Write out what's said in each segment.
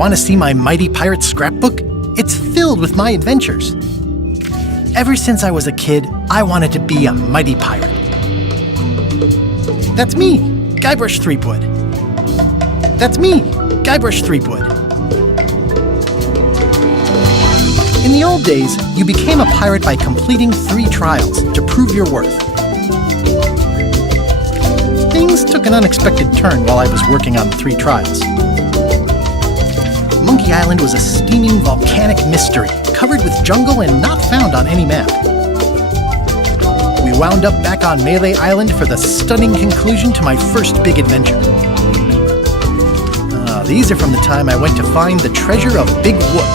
Want to see my mighty pirate scrapbook? It's filled with my adventures. Ever since I was a kid, I wanted to be a mighty pirate. That's me, Guybrush Threepwood. That's me, Guybrush Threepwood. In the old days, you became a pirate by completing 3 trials to prove your worth. Things took an unexpected turn while I was working on the 3 trials. Monkey Island was a steaming volcanic mystery, covered with jungle and not found on any map. We wound up back on Melee Island for the stunning conclusion to my first big adventure. These are from the time I went to find the treasure of Big Whoop.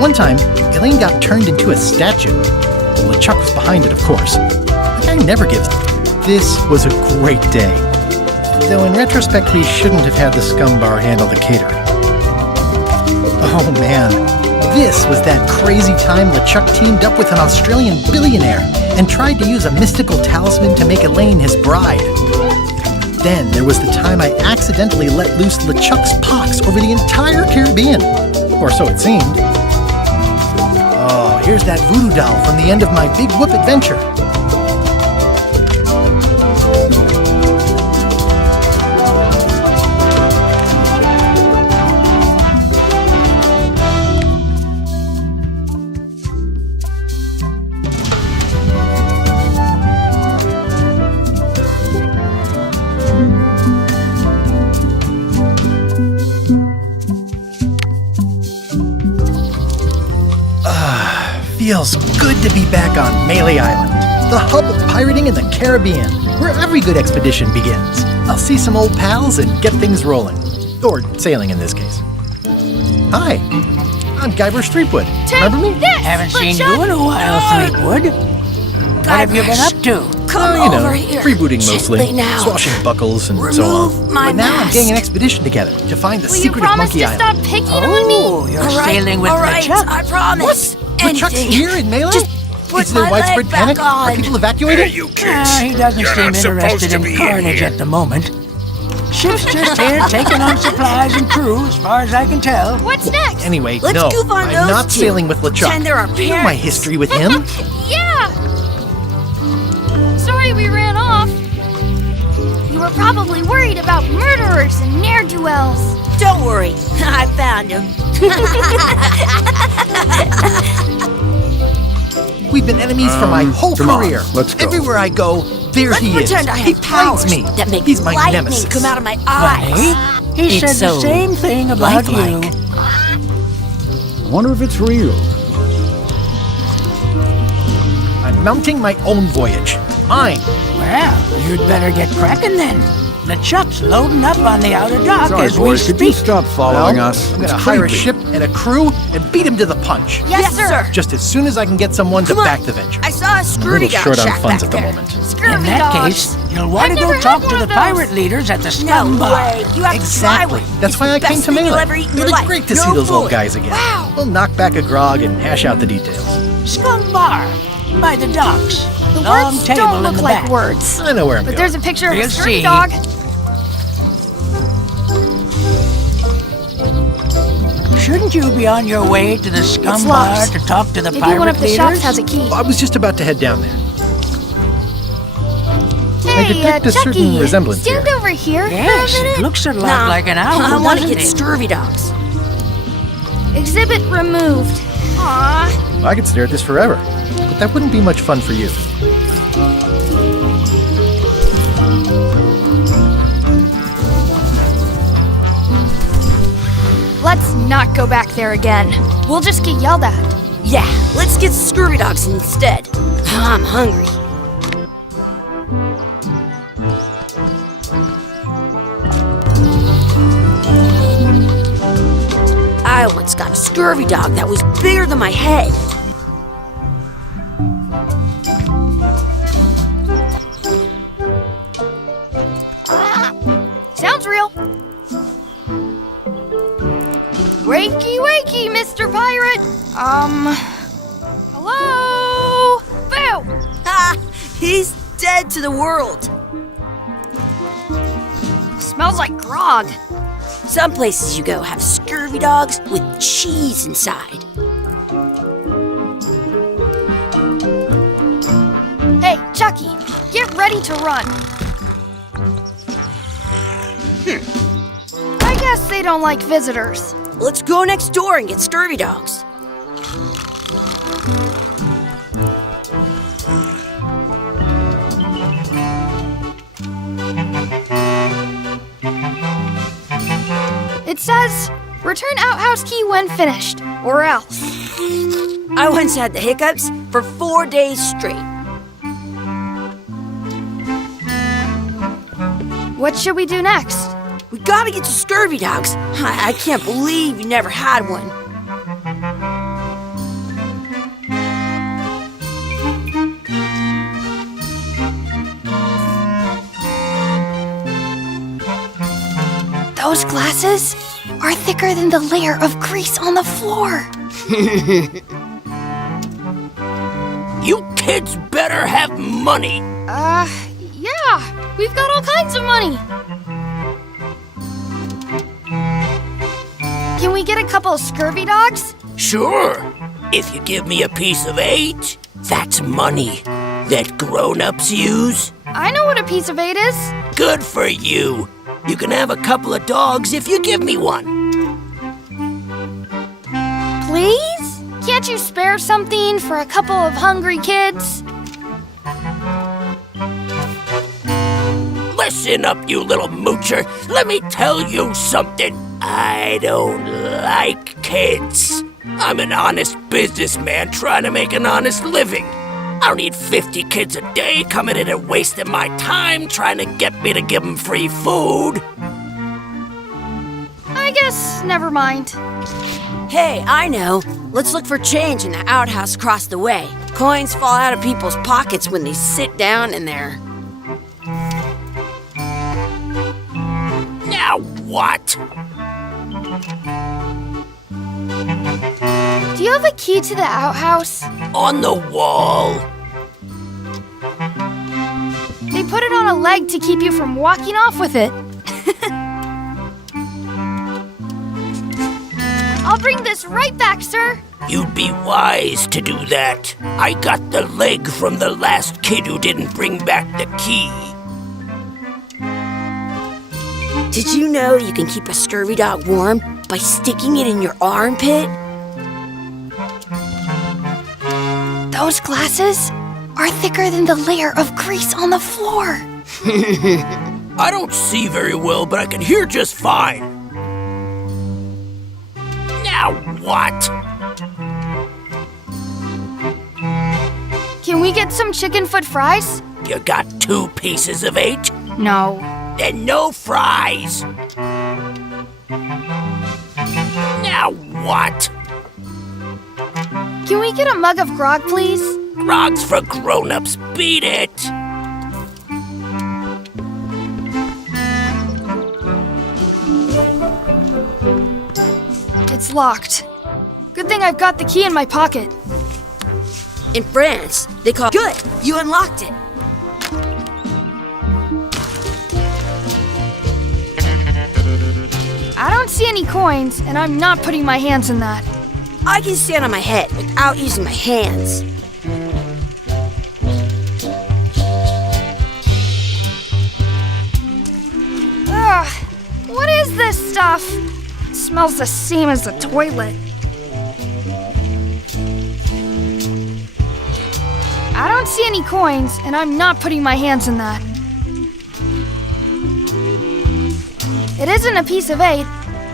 One time, Elaine got turned into a statue. LeChuck was behind it, of course. The guy never gives up. This was a great day. Though in retrospect, we shouldn't have had the scum bar handle the cater. Oh man, this was that crazy time LeChuck teamed up with an Australian billionaire and tried to use a mystical talisman to make Elaine his bride. Then there was the time I accidentally let loose LeChuck's pox over the entire Caribbean. Or so it seemed. Oh, here's that voodoo doll from the end of my Big Whoop adventure. Feels good to be back on Melee Island, the hub of pirating in the Caribbean, where every good expedition begins. I'll see some old pals and get things rolling. Or sailing in this case. Hi, I'm Guybrush Threepwood. Remember me? Haven't seen you in a while, Threepwood. What have you been up to? Come over here. Freebooting mostly, now. swashbuckles and so on. My But now I'm mask. getting an expedition together to find the secret of Monkey Island. Will you promise to stop picking on me? Oh, you're sailing with all right, LeChuck. I promise. LeChuck's here in Melee? Just put Is there my widespread leg back panic? Are on. people evacuated? Hey, you kids. He doesn't You're seem not supposed interested to in be in carnage here. at the moment. Ship's just here taking on supplies and crew, as far as I can tell. What's next? Anyway, Let's no, goof on I'm those not two. sailing with LeChuck. Pretend they're our You know my parents. history with him. Yeah! Sorry we ran off. You were probably worried about murderers and ne'er-do-wells. Don't worry, I found him. We've been enemies for my whole come on, career. let's go. Everywhere I go, there Let's he is. pretend I He have powers plagues me. that make He's my lightning nemesis. come out of my eyes. Funny. He said the same thing about you. I wonder if it's real. I'm mounting my own voyage. Mine. Well, you'd better get cracking then. LeChuck's loading up on the outer dock Sorry, as we boys, could you speak. stop following Well, us? I'm It's gonna hire a creepy. ship and a crew and beat him to the punch. Yes, sir. Just as soon as I can get someone to Come on. back the venture. I saw a I'm a scurvy little dog short on shack funds back at the there. moment. Scurvy In that dogs. case, you'll want to I've go never talk had to one the of those. pirate leaders at the No scum bar. way. You have to try Exactly. one. That's It's why the I came best to thing you'll Melee. ever eat in It'll your be life. great to No see those old bullet. guys again. Wow. We'll knock back a grog and hash out the details. Scum bar, by the docks. The Long words table don't in look the like back. words. I know where I'm But going. there's a picture of We'll a scurvy see. dog. Shouldn't you be on your way to the scum It's bar locked. to talk to the Maybe pirate one of the leaders? shops has a key. I was just about to head down there. Hey, detect a certain Chucky, resemblance stand here. over here for a Yes, minute. it looks a lot Nah, like an owl, I want to doesn't get it? scurvy dogs. Exhibit removed. Aw. I could stare at this forever, but that wouldn't be much fun for you. Let's not go back there again. We'll just get yelled at. Yeah, let's get scurvy dogs instead. I'm hungry. I once got a scurvy dog that was bigger than my head. Sounds real. Wakey, wakey, Mr. Pirate. Hello? Boo! Ha! He's dead to the world. Smells like grog. Some places you go have scurvy dogs with cheese inside. Hey, Chucky, get ready to run. I guess they don't like visitors. Let's go next door and get scurvy dogs. It says, return outhouse key when finished, or else. I once had the hiccups for 4 days straight. What should we do next? We gotta get to scurvy dogs. I can't believe you never had one. Those glasses are thicker than the layer of grease on the floor. You kids better have money. Yeah, we've got all kinds of money. Can we get a couple of scurvy dogs? Sure. If you give me a piece of 8, that's money that grown-ups use. I know what a piece of 8 is. Good for you. You can have a couple of dogs if you give me one. Please? Can't you spare something for a couple of hungry kids? Listen up, you little moocher. Let me tell you something. I don't like kids. I'm an honest businessman trying to make an honest living. I don't need 50 kids a day coming in and wasting my time trying to get me to give them free food. I guess never mind. Hey, I know. Let's look for change in the outhouse across the way. Coins fall out of people's pockets when they sit down in there. Now what? Do you have a key to the outhouse? On the wall. They put it on a leg to keep you from walking off with it. I'll bring this right back, sir. You'd be wise to do that. I got the leg from the last kid who didn't bring back the key. Did you know you can keep a scurvy dog warm by sticking it in your armpit? Those glasses are thicker than the layer of grease on the floor. I don't see very well, but I can hear just fine. Now what? Can we get some chicken foot fries? You got 2 pieces of 8? No. Then no fries. Now what? Can we get a mug of grog, please? Grog's for grown-ups. Beat it. It's locked. Good thing I've got the key in my pocket. In France, they call good. You unlocked it. I don't see any coins, and I'm not putting my hands in that. I can stand on my head without using my hands. Ugh, what is this stuff? It smells the same as the toilet. I don't see any coins, and I'm not putting my hands in that. It isn't a piece of 8,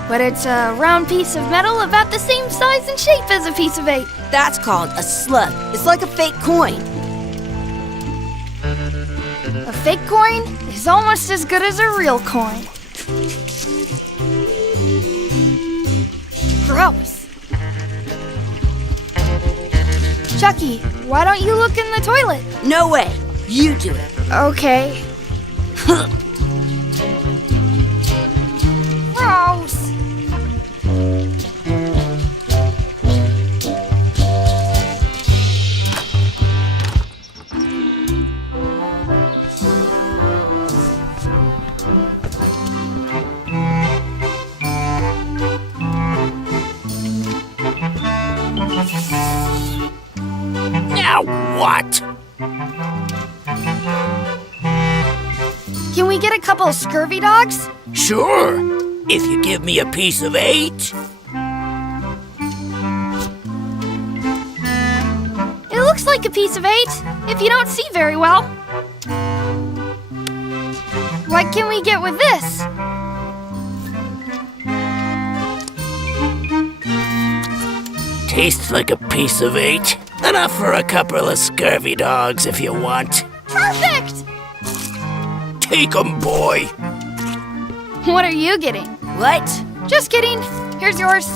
but it's a round piece of metal about the same size and shape as a piece of 8. That's called a slug. It's like a fake coin. A fake coin is almost as good as a real coin. Gross. Chucky, why don't you look in the toilet? No way. You do it. Okay. Gross. Now what? Can we get a couple scurvy dogs? Sure, if you give me a piece of 8. It looks like a piece of 8, if you don't see very well. What can we get with this? Tastes like a piece of 8. Enough for a couple of scurvy dogs if you want. Perfect! Take 'em, boy. What are you getting? What? Just kidding. Here's yours.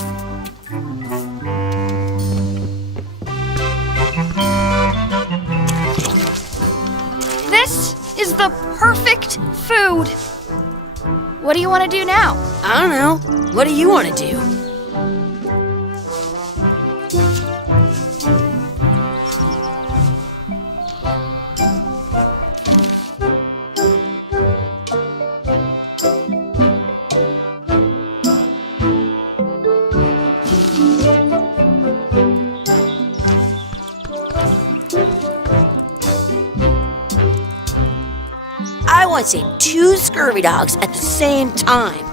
This is the perfect food. What do you want to do now? I don't know. What do you want to do? I want to save 2 scurvy dogs at the same time.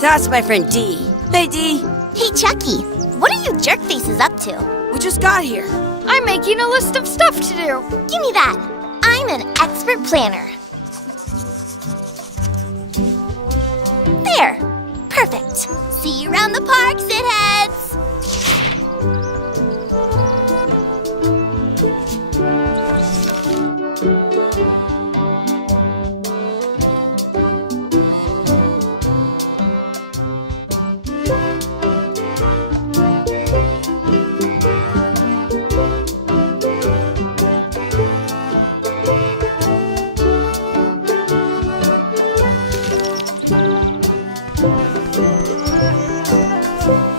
That's my friend Dee. Hey, Dee. Hey, Chucky, what are you jerk faces up to? We just got here. I'm making a list of stuff to do. Give me that. I'm an expert planner. There. Perfect. See you around the park, shitheads.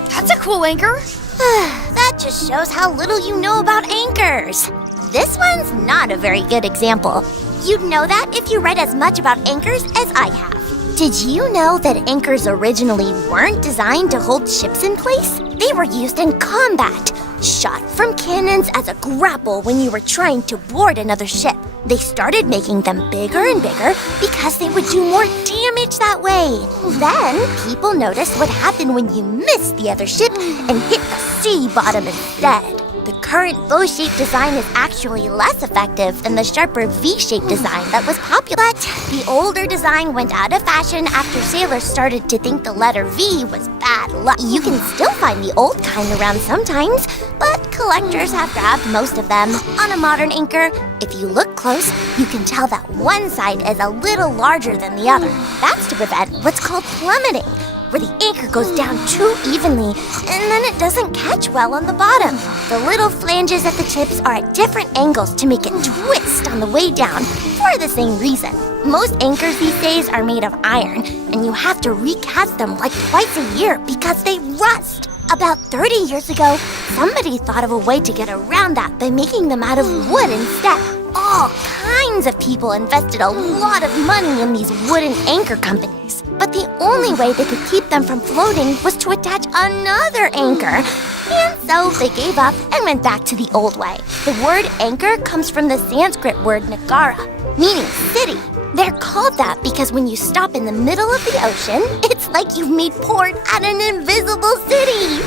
That's a cool anchor. That just shows how little you know about anchors. This one's not a very good example. You'd know that if you read as much about anchors as I have. Did you know that anchors originally weren't designed to hold ships in place? They were used in combat, shot from cannons as a grapple when you were trying to board another ship. They started making them bigger and bigger because they would do more damage that way. Then, people noticed what happened when you missed the other ship and hit the sea bottom instead. The current bow-shaped design is actually less effective than the sharper V-shaped design that was popular. But the older design went out of fashion after sailors started to think the letter V was bad luck. You can still find the old kind around sometimes, but collectors have grabbed most of them. On a modern anchor, if you look close, you can tell that one side is a little larger than the other. That's to prevent what's called plummeting, where the anchor goes down too evenly, and then it doesn't catch well on the bottom. The little flanges at the tips are at different angles to make it twist on the way down for the same reason. Most anchors these days are made of iron, and you have to recast them like twice a year because they rust. About 30 years ago, somebody thought of a way to get around that by making them out of wood instead. All kinds of people invested a lot of money in these wooden anchor companies. But the only way they could keep them from floating was to attach another anchor. And so they gave up and went back to the old way. The word anchor comes from the Sanskrit word nagara, meaning city. They're called that because when you stop in the middle of the ocean, it's like you've made port at an invisible city.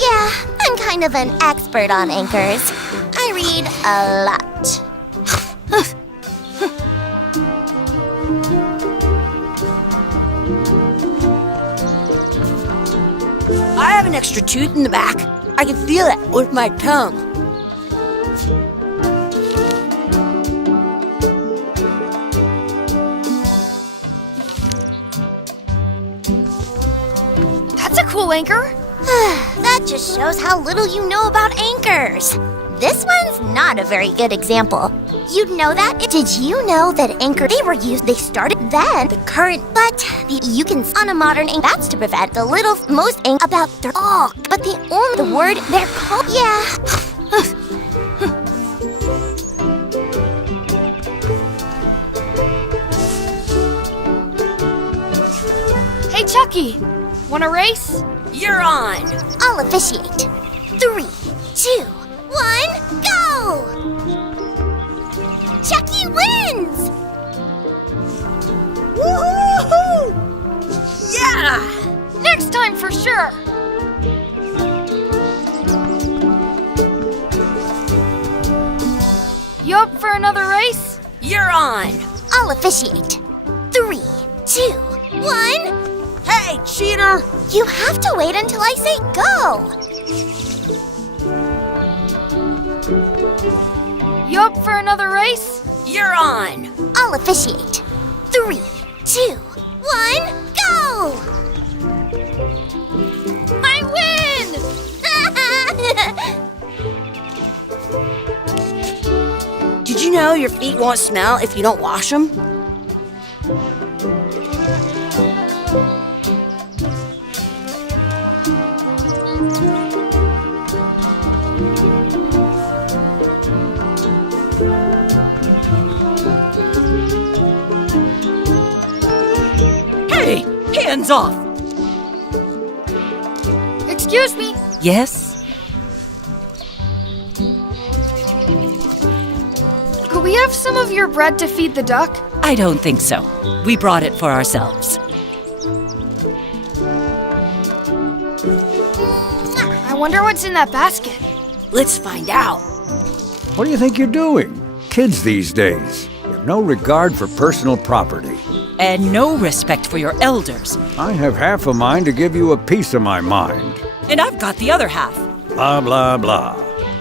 Yeah, I'm kind of an expert on anchors. I read a lot. I have an extra tooth in the back. I can feel it with my tongue. That's a cool anchor. That just shows how little you know about anchors. This one's not a very good example. You'd know that. Did you know that anchor they were used? They started then. The current, but you can on a modern anchor. That's to prevent the little most anchor about their all. But the only the word they're called. Yeah. Hey, Chucky, want a race? You're on. I'll officiate. 3, 2, 1, go! Chucky wins! Woohoo! Yeah! Next time for sure! You up for another race? You're on! I'll officiate. 3, 2, 1. Hey, cheater! You have to wait until I say go. You up for another race? You're on! I'll officiate. 3, 2, 1, go! I win! Did you know your feet won't smell if you don't wash them? Hey, hands off! Excuse me. Yes? Could we have some of your bread to feed the duck? I don't think so. We brought it for ourselves. I wonder what's in that basket. Let's find out. What do you think you're doing? Kids these days have no regard for personal property. And no respect for your elders. I have half a mind to give you a piece of my mind. And I've got the other half. Blah, blah, blah.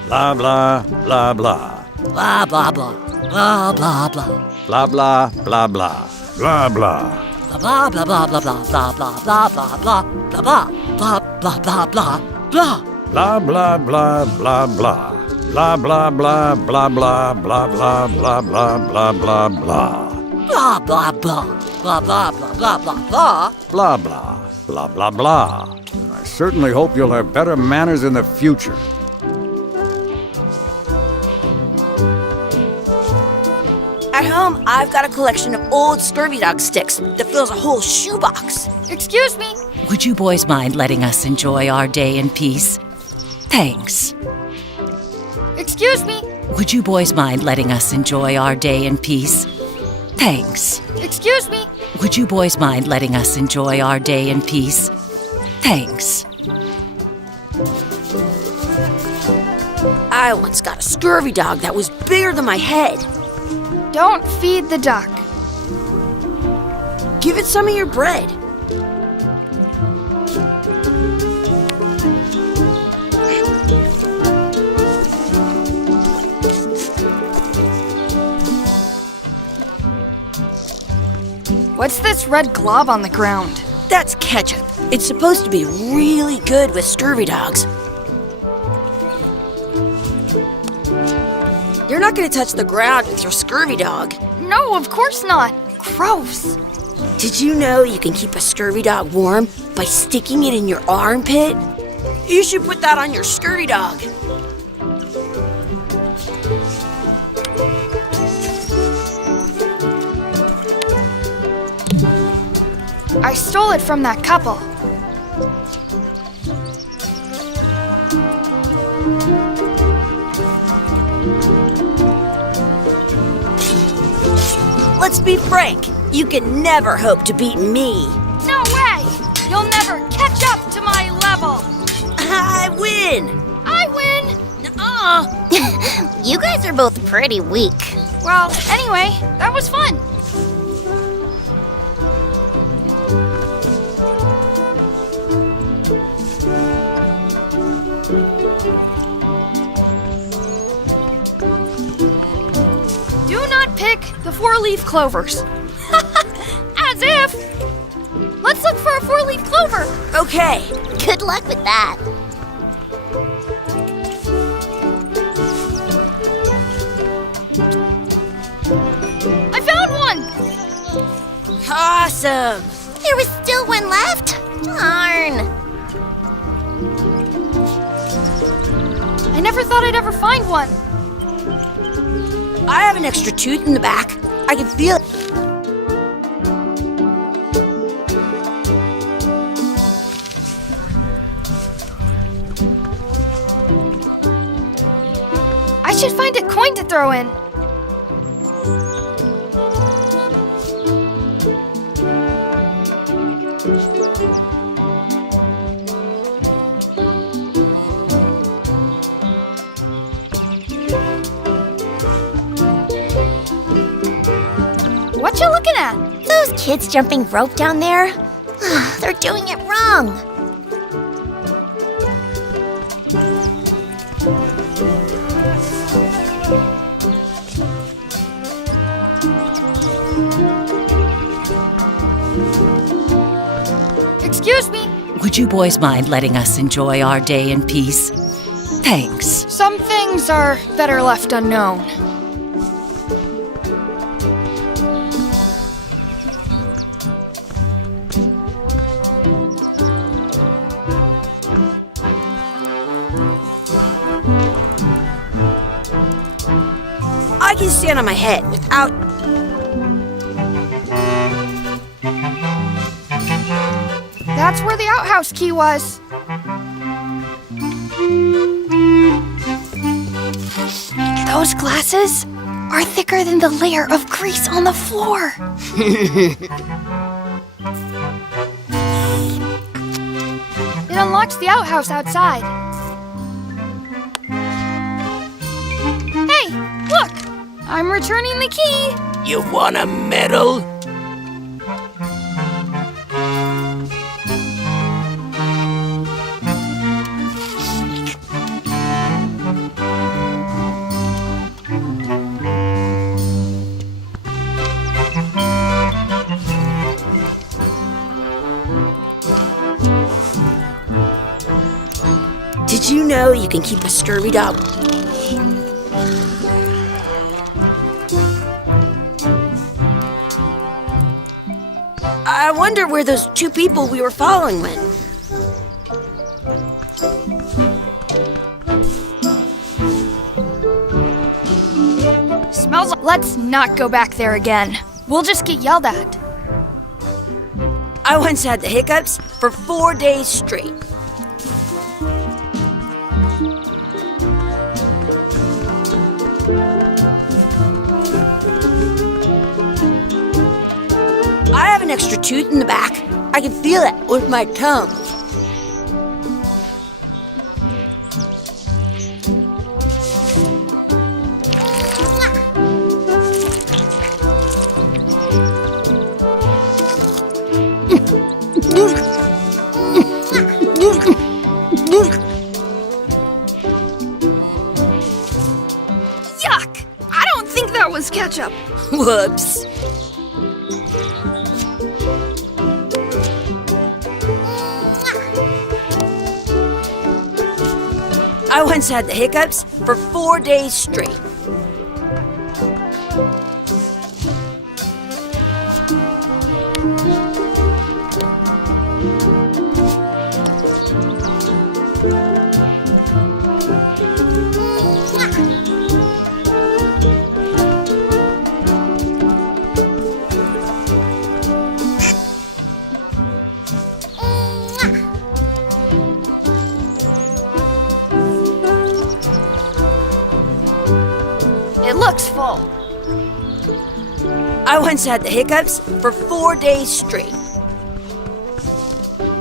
Blah, blah, blah, blah. Blah, blah, blah. Blah, blah, blah. Blah, blah, blah, blah. Blah, blah. Blah, blah, blah, blah, blah, blah, blah, blah, blah, blah, blah, blah, blah, blah, blah, blah. Blah, blah, blah, blah, blah. Blah, blah, blah, blah, blah, blah, blah, blah, blah, blah, blah, blah. Blah, blah, blah. Blah, blah, blah, blah, blah, blah. Blah, blah, blah, blah, blah. I certainly hope you'll have better manners in the future. At home, I've got a collection of old scurvy dog sticks that fills a whole shoebox. Excuse me. Would you boys mind letting us enjoy our day in peace? Thanks. Excuse me. Would you boys mind letting us enjoy our day in peace? Thanks. Excuse me. Would you boys mind letting us enjoy our day in peace? Thanks. I once got a scurvy dog that was bigger than my head. Don't feed the duck. Give it some of your bread. What's this red glob on the ground? That's ketchup. It's supposed to be really good with scurvy dogs. You're not going to touch the ground with your scurvy dog. No, of course not. Gross. Did you know you can keep a scurvy dog warm by sticking it in your armpit? You should put that on your scurvy dog. I stole it from that couple. Let's be frank. You can never hope to beat me. No way! You'll never catch up to my level. I win. I win. You guys are both pretty weak. Well, anyway, that was fun. Do not pick the four-leaf clovers. As if! Let's look for a four-leaf clover. Okay. Good luck with that. I found one! Awesome. There was still one left. Darn. I never thought I'd ever find one. I have an extra tooth in the back. I can feel it. should find a coin to throw in. What you looking at? Those kids jumping rope down there? They're doing it wrong. Excuse me. Would you boys mind letting us enjoy our day in peace? Thanks. Some things are better left unknown. I can stand on my head without... That's where the outhouse key was. Those glasses are thicker than the layer of grease on the floor. It unlocks the outhouse outside. Hey, look! I'm returning the key. You want a medal? Did you know you can keep a scurvy dog? I wonder where those two people we were following went. Smells like... Let's not go back there again. We'll just get yelled at. I once had the hiccups for 4 days straight. I have an extra tooth in the back. I can feel it with my tongue. Yuck! I don't think that was ketchup. Whoops. I once had the hiccups for 4 days straight. It looks full. I once had the hiccups for 4 days straight.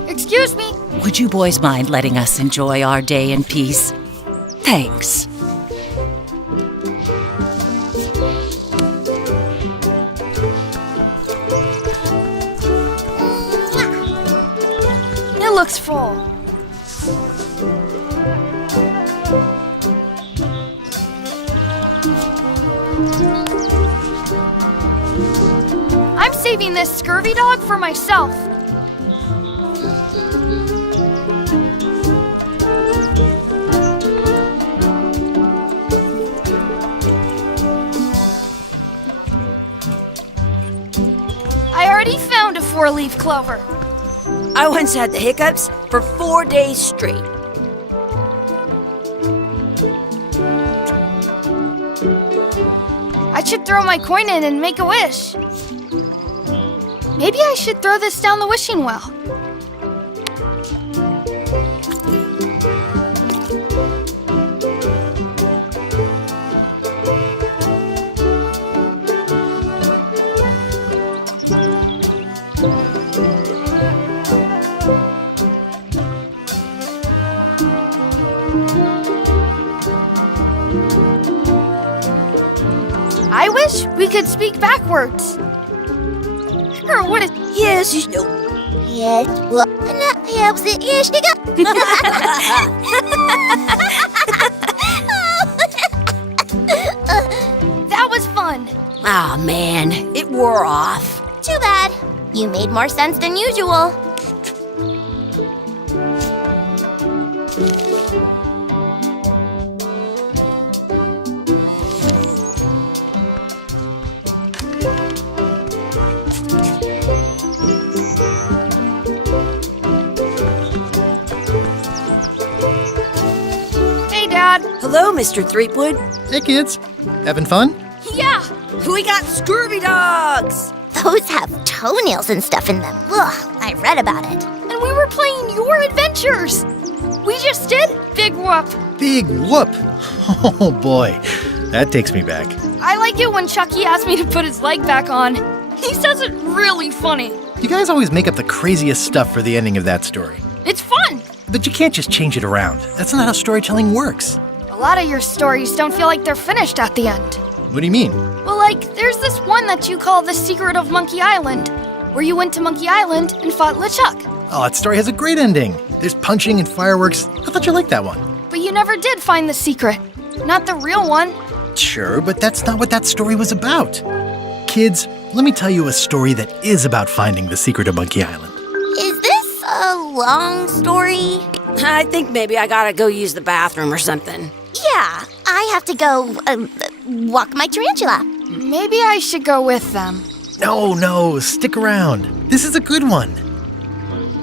Excuse me. Would you boys mind letting us enjoy our day in peace? Thanks. It looks full. I'm saving this scurvy dog for myself. I already found a 4-leaf clover. I once had the hiccups for 4 days straight. I should throw my coin in and make a wish. Maybe I should throw this down the wishing well. I wish we could speak backwards. Or what is... Yes, you know. Yes, well, that helps it. Yes, you That was fun. Aw, man, it wore off. Too bad. You made more sense than usual. Hey, Dad. Hello, Mr. Threepwood. Hey, kids. Having fun? Yeah. We got scurvy dogs. Those have toenails and stuff in them. Ugh, I read about it. And we were playing your adventures. We just did Big Whoop. Big whoop. Oh, boy. That takes me back. I like it when Chucky asked me to put his leg back on. He says it really funny. You guys always make up the craziest stuff for the ending of that story. It's fun. But you can't just change it around. That's not how storytelling works. A lot of your stories don't feel like they're finished at the end. What do you mean? Well, like, there's this one that you call The Secret of Monkey Island, where you went to Monkey Island and fought LeChuck. Oh, that story has a great ending. There's punching and fireworks. I thought you liked that one. But you never did find the secret. Not the real one. Sure, but that's not what that story was about. Kids, let me tell you a story that is about finding the secret of Monkey Island. Is this a long story? I think maybe I gotta go use the bathroom or something. Yeah, I have to go walk my tarantula. Maybe I should go with them. No, stick around. This is a good one.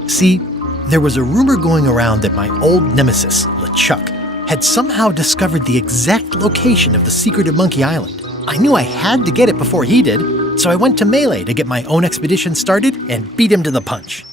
See, there was a rumor going around that my old nemesis, LeChuck, had somehow discovered the exact location of the secret of Monkey Island. I knew I had to get it before he did, so I went to Melee to get my own expedition started and beat him to the punch.